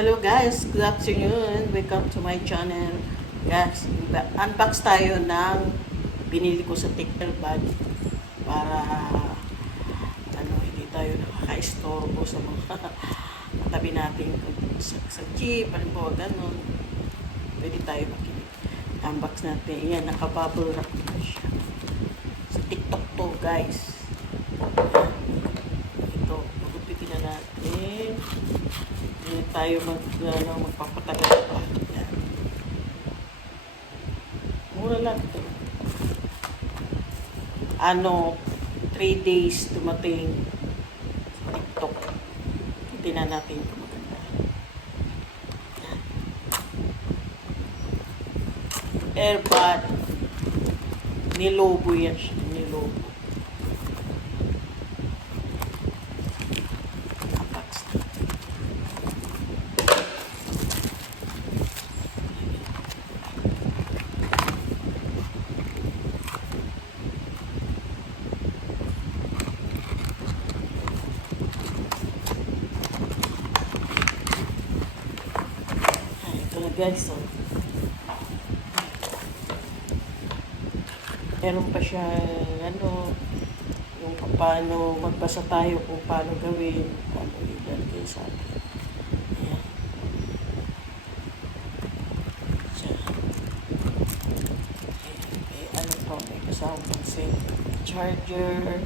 Hello guys, good afternoon. Welcome to my channel. Guys, unbox tayo ng binili ko sa TikTok bag para hindi tayo nakaka-istorbo sa mga katabi natin sa jeep, halimbawa ganun. Pwede tayo makinig. Unbox natin. Yan, nakabubble wrap na siya. Sa TikTok to guys. Ito, magupitin na natin. Hindi tayo magpapatagal pa. Yan. Mura lang ito. 3 days dumating sa TikTok. Tingnan natin kung maganda. Yan. Airbud. Nilobo yan siya. Nilobo. Guys, meron pa siya yung paano magbasa tayo kung paano gawin, paano ilagay sa atin. Ayan. May kasama pang charger.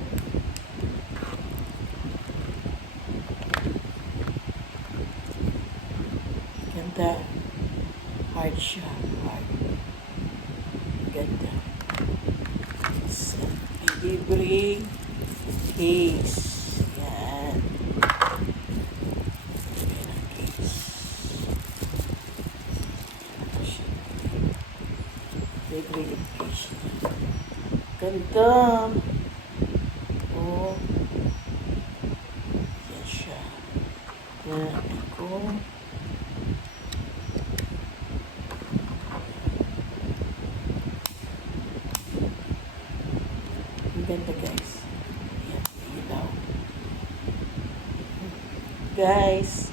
Ganda. Hard siya. Hard. Ganda. It's a libre case. Yan. Yan ang case. Libre case. Ganda. Oh. Yan siya. Yan ako. Ganda guys. Yan, ilaw. Guys,